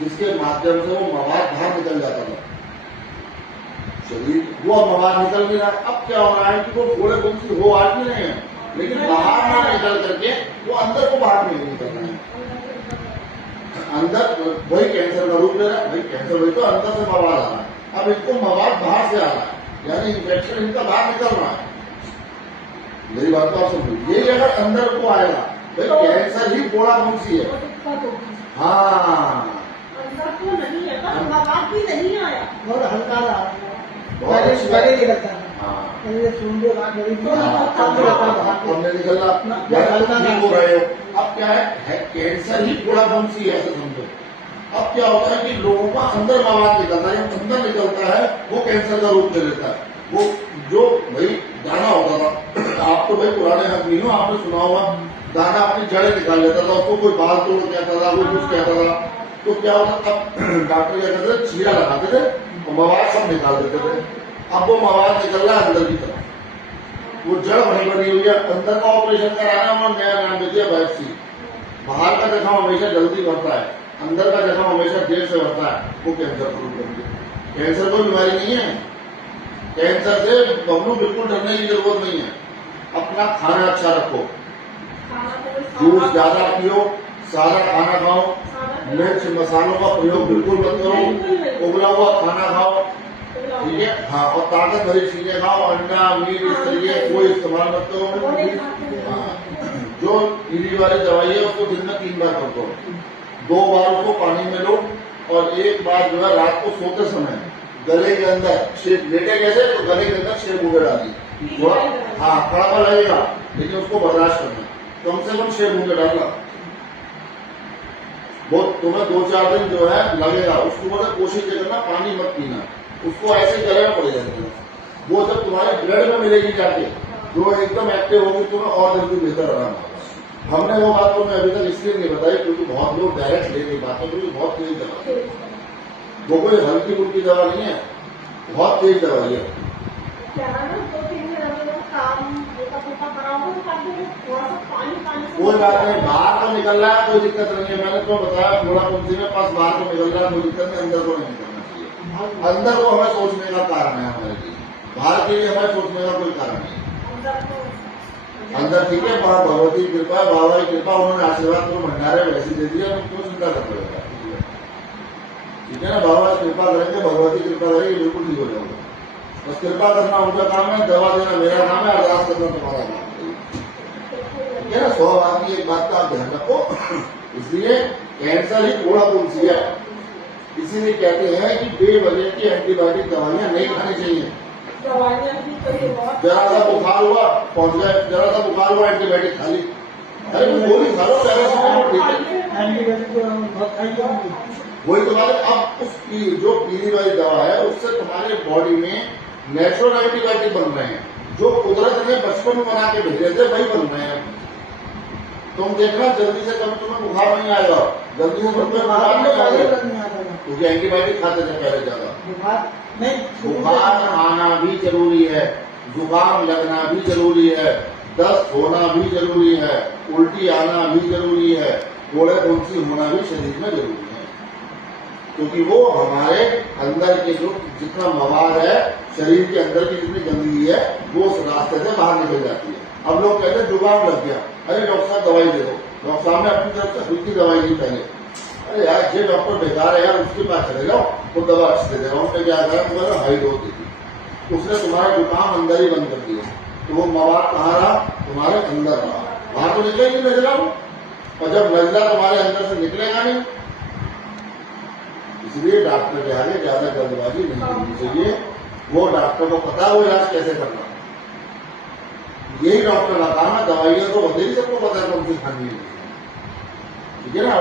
जिसके माध्यम से वो मवाद बाहर निकल जाता था शरीर, वो मवाद निकल नहीं रहा। अब क्या हो रहा है कि वो फोड़े फुंसी हो आज भी नहीं है, लेकिन बाहर ना निकल करके वो अंदर को बाहर नहीं निकल रहा है। अंदर वही कैंसर का रूप ले रहा है, वही कैंसर वही तो अंदर से मवाद आ रहा है। अब इनको मवाद बाहर से आ रहा है, यानी इन्फेक्शन इनका बाहर निकल रहा है। मेरी बात तो आप समझो, यही अगर अंदर को आएगा भाई कैंसर ही फोड़ा फुंसी है। हाँ अंदर तो नहीं है, बस मवाद भी नहीं आया, बहुत हल्का रहा, बहुत पहले नहीं लगता था। हाँ हमने निकलना ठीक हो रहे हो। अब क्या है कैंसर ही पूरा फुंसी है, ऐसे समझो। अब क्या होता है कि लोगों का अंदर मवाद निकलता है, जब अंदर निकलता है वो कैंसर का रूप ले लेता है। वो जो भाई दाना होता था, आप तो भाई पुराने आदमी हो, आपने सुना होगा दाना अपनी जड़ें निकाल लेता था, उसको कोई बाल तोड़ कहता था, कोई कुछ कहता था। तो क्या होता था, डॉक्टर क्या करते थे, चीरा लगाते थे और मवाद सब निकाल देते थे। अब वो मवाद निकल रहा है अंदर की तरफ, वो जड़ वहीं बनी हुई है। अंदर का ऑपरेशन कराना उन्होंने नया नाम दे दिया बायोप्सी। बाहर का जख्म हमेशा जल्दी बढ़ता है, अंदर का जख्म हमेशा देर से बढ़ता है, वो कैंसर को रूप कर दिया। कैंसर कोई बीमारी नहीं है, कैंसर से बबलू बिल्कुल डरने की जरूरत नहीं है। अपना खाना अच्छा रखो, जूस ज्यादा पियो, सादा खाना खाओ, मिर्च मसालों का प्रयोग बिल्कुल मत करो, उबला हुआ खाना खाओ, ठीक है। हाँ, और ताकत भरी चीजें खाओ, अंडा मीट इस तरीके कोई इस्तेमाल मत करो। हाँ, जो पीली वाली दवाई है उसको दिन में 3 बार कर दो, 2 बार उसको पानी में लो और 1 बार जो है रात को सोते समय गले के अंदर शेप लेटे कैसे, तो गले के अंदर शेप उगे डाली थोड़ा। हाँ, कड़वा लगेगा लेकिन उसको बर्दाश्त करना, कम से कम शेप उगे डालना। वो तुम्हें 2-4 दिन जो है लगेगा, उसको बोले कोशिश करना पानी मत पीना, उसको ऐसे गले में पड़ जाएगा। वो जब तुम्हारे ब्लड में मिलेगी जाके, जो एकदम एक्टिव होगी, तुम्हें और जल्दी बेहतर आराम होगा। हमने वो बात तो मैं अभी तक इसलिए नहीं बताई क्योंकि बहुत लोग डायरेक्ट ले नहीं पाते, क्योंकि बहुत तेज दवा है वो, कोई हल्की फुल्की दवा नहीं है, बहुत तेज दवाई है। कोई बात नहीं, बाहर तो निकल रहा है, कोई दिक्कत नहीं है। मैंने तो बताया थोड़ा फुंसी में पास बाहर तो निकल रहा है, कोई दिक्कत नहीं, अंदर को नहीं निकलना चाहिए। अंदर को हमें सोचने का कारण है हमारे लिए, बाहर के लिए हमें सोचने का कोई कारण नहीं। अंदर ठीक है, भगवती कृपा, बाबा की कृपा, उन्होंने आशीर्वाद को भंडारे वैसे दे दिया, क्यों चिंता कर पड़ेगा, ठीक है ना। बाबा कृपा करेंगे, भगवती कृपा करेगी, बिल्कुल ठीक हो जाएगा। बस कृपा करना उनका काम है, दवा देना मेरा काम है, अरदास करना तुम्हारा काम है, ठीक है ना। 100 बात की एक बात का आप ध्यान रखो। इसलिए कैंसर ही थोड़ा फुंसी है, इसीलिए कहते हैं कि बेवजह की एंटीबायोटिक दवाइयां नहीं खानी चाहिए। जरा सा बुखार हुआ पहुंच गए, जरा सा बुखार हुआ एंटीबायोटिक खा ली, अरे गोली खा लो पैरासिटामोल, ठीक है। वही तो बात है। अब उसकी जो पीली वाली दवा है उससे तुम्हारे बॉडी में नेचुरल एंटीबायोटिक बन रहे हैं, जो कुदरत ने बचपन में बना के भेजे थे वही बन रहे हैं। तुम देखना जल्दी से कभी तुम्हें बुखार नहीं आएगा, जल्दी से तुम्हें बुखार नहीं आएगा, क्योंकि एंटीबायोटिक खाते थे पहले ज्यादा। बुखार आना भी जरूरी है, जुकाम लगना भी जरूरी है, दस्त होना भी जरूरी है, उल्टी आना भी जरूरी है, फोड़े फुंसी होना भी शरीर में जरूरी है, क्योंकि वो हमारे अंदर के जो जितना मवाद है, शरीर के अंदर की जितनी गंदगी है, वो उस रास्ते से बाहर निकल जाती है। अब लोग कहते हैं जुकाम लग गया, अरे डॉक्टर साहब दवाई दे दो, डॉक्टर साहब ने अपनी तरफ से खुद की दवाई दी पहले, अरे यार ये डॉक्टर बेकार है यार, उसके पास चले जाओ, वो दवा अच्छी दे देगा। उन्होंने क्या करा, तुम्हारा हाई डोज दी थी, उसने तुम्हारा जुकाम अंदर ही बंद कर दिया, तो वो मवाद कहाँ रहा, तुम्हारे अंदर रहा, बाहर तो निकलेगी नजला, और जब नजला तुम्हारे अंदर से निकलेगा नहीं, इसलिए डॉक्टर के आगे ज्यादा जल्दबाजी नहीं करनी चाहिए। वो डॉक्टर को पता है वो इलाज कैसे करना, यही डॉक्टर का काम है। दवाइयां तो बतेगी, सबको पता है कौन सी खानी है, ठीक है ना।